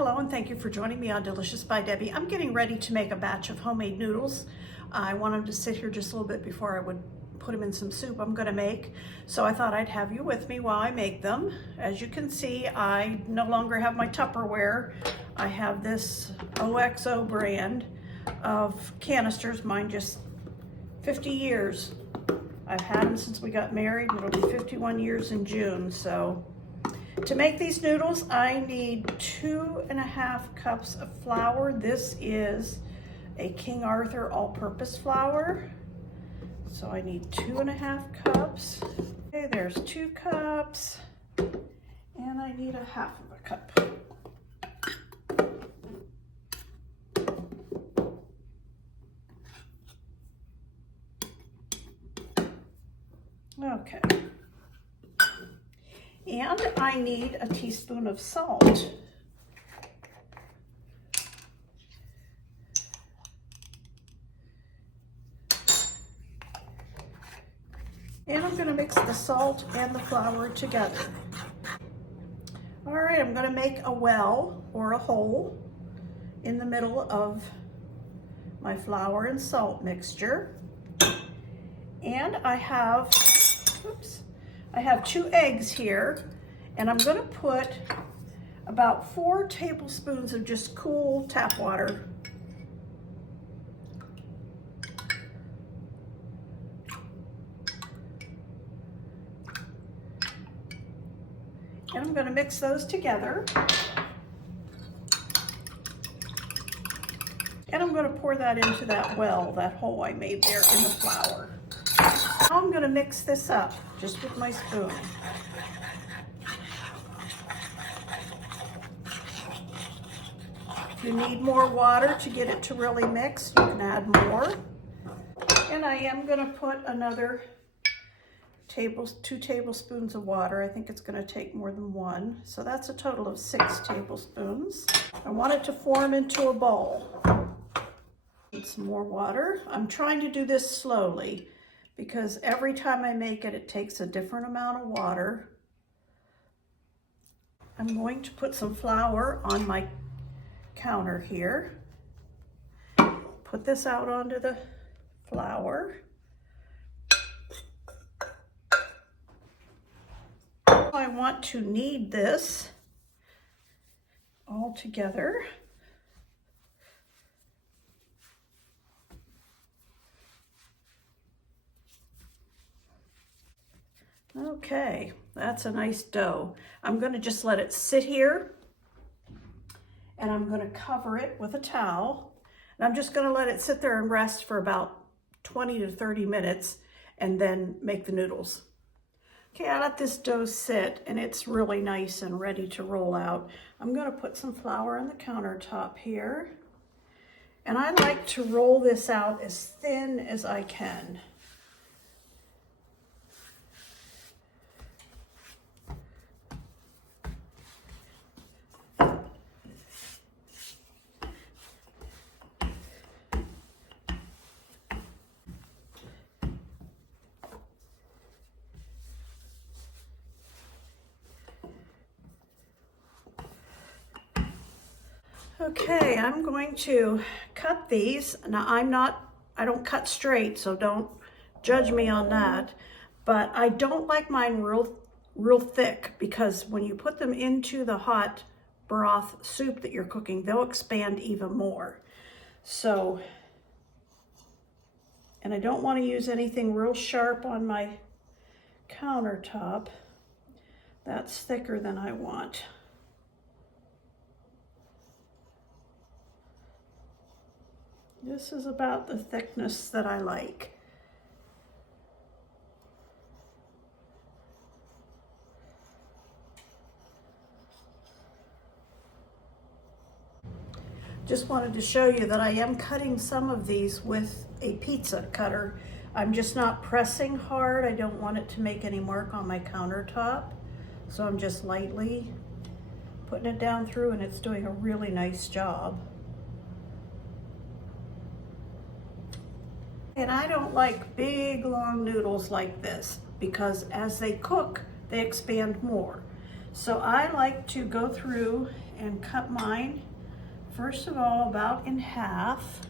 Hello and thank you for joining me on Delicious by Debbie. I'm getting ready to make a batch of homemade noodles. I want them to sit here just a little bit before I would put them in some soup I'm gonna make. So I thought I'd have you with me while I make them. As you can see, I no longer have my Tupperware. I have this OXO brand of canisters, mine just 50 years. I've had them since we got married, and it'll be 51 years in June. So to make these noodles, I need 2.5 cups of flour. This is a King Arthur all-purpose flour. So I need 2.5 cups. Okay, there's 2 cups. And I need 1/2 of a cup. Okay. And I need a teaspoon of salt. And I'm gonna mix the salt and the flour together. All right, I'm gonna make a well or a hole in the middle of my flour and salt mixture. And I have 2 eggs here, and I'm gonna put about 4 tablespoons of just cool tap water. And I'm gonna mix those together. And I'm gonna pour that into that well, that hole I made there in the flour. Now I'm gonna mix this up just with my spoon. If you need more water to get it to really mix, you can add more. And I am gonna put another 2 tablespoons of water. I think it's gonna take more than 1. So that's a total of 6 tablespoons. I want it to form into a bowl. Need some more water. I'm trying to do this slowly because every time I make it, it takes a different amount of water. I'm going to put some flour on my counter here. Put this out onto the flour. I want to knead this all together. Okay, that's a nice dough. I'm going to just let it sit here, and I'm going to cover it with a towel, and I'm just going to let it sit there and rest for about 20 to 30 minutes and then make the noodles. Okay, I let this dough sit, and it's really nice and ready to roll out. I'm going to put some flour on the countertop here, and I like to roll this out as thin as I can. Okay, I'm going to cut these. Now I don't cut straight, so don't judge me on that. But I don't like mine real thick, because when you put them into the hot broth soup that you're cooking, they'll expand even more. So, and I don't want to use anything real sharp on my countertop. That's thicker than I want. This is about the thickness that I like. Just wanted to show you that I am cutting some of these with a pizza cutter. I'm just not pressing hard. I don't want it to make any mark on my countertop. So I'm just lightly putting it down through, and it's doing a really nice job. And I don't like big long noodles like this, because as they cook, they expand more. So I like to go through and cut mine, first of all, about in half,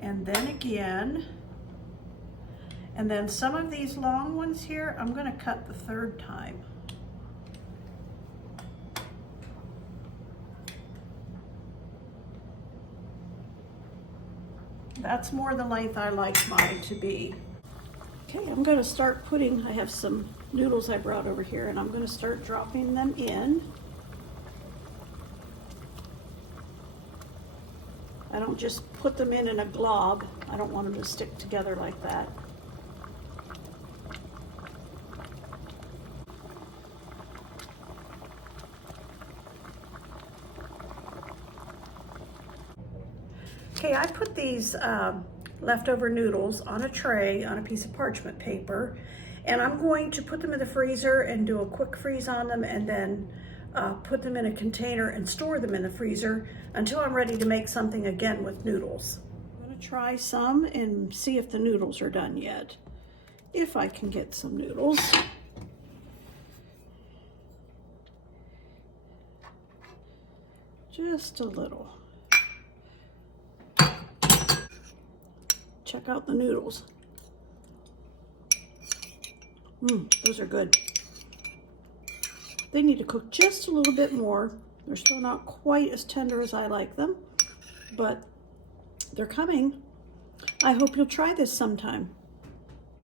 and then again. And then some of these long ones here, I'm gonna cut the third time. That's more the length I like mine to be. Okay, I'm gonna start putting, I have some noodles I brought over here, and I'm gonna start dropping them in. I don't just put them in a glob. I don't want them to stick together like that. Okay, I put these leftover noodles on a tray on a piece of parchment paper, and I'm going to put them in the freezer and do a quick freeze on them, and then put them in a container and store them in the freezer until I'm ready to make something again with noodles. I'm going to try some and see if the noodles are done yet. If I can get some noodles. Just a little. Check out the noodles. Those are good. They need to cook just a little bit more. They're still not quite as tender as I like them, but they're coming. I hope you'll try this sometime.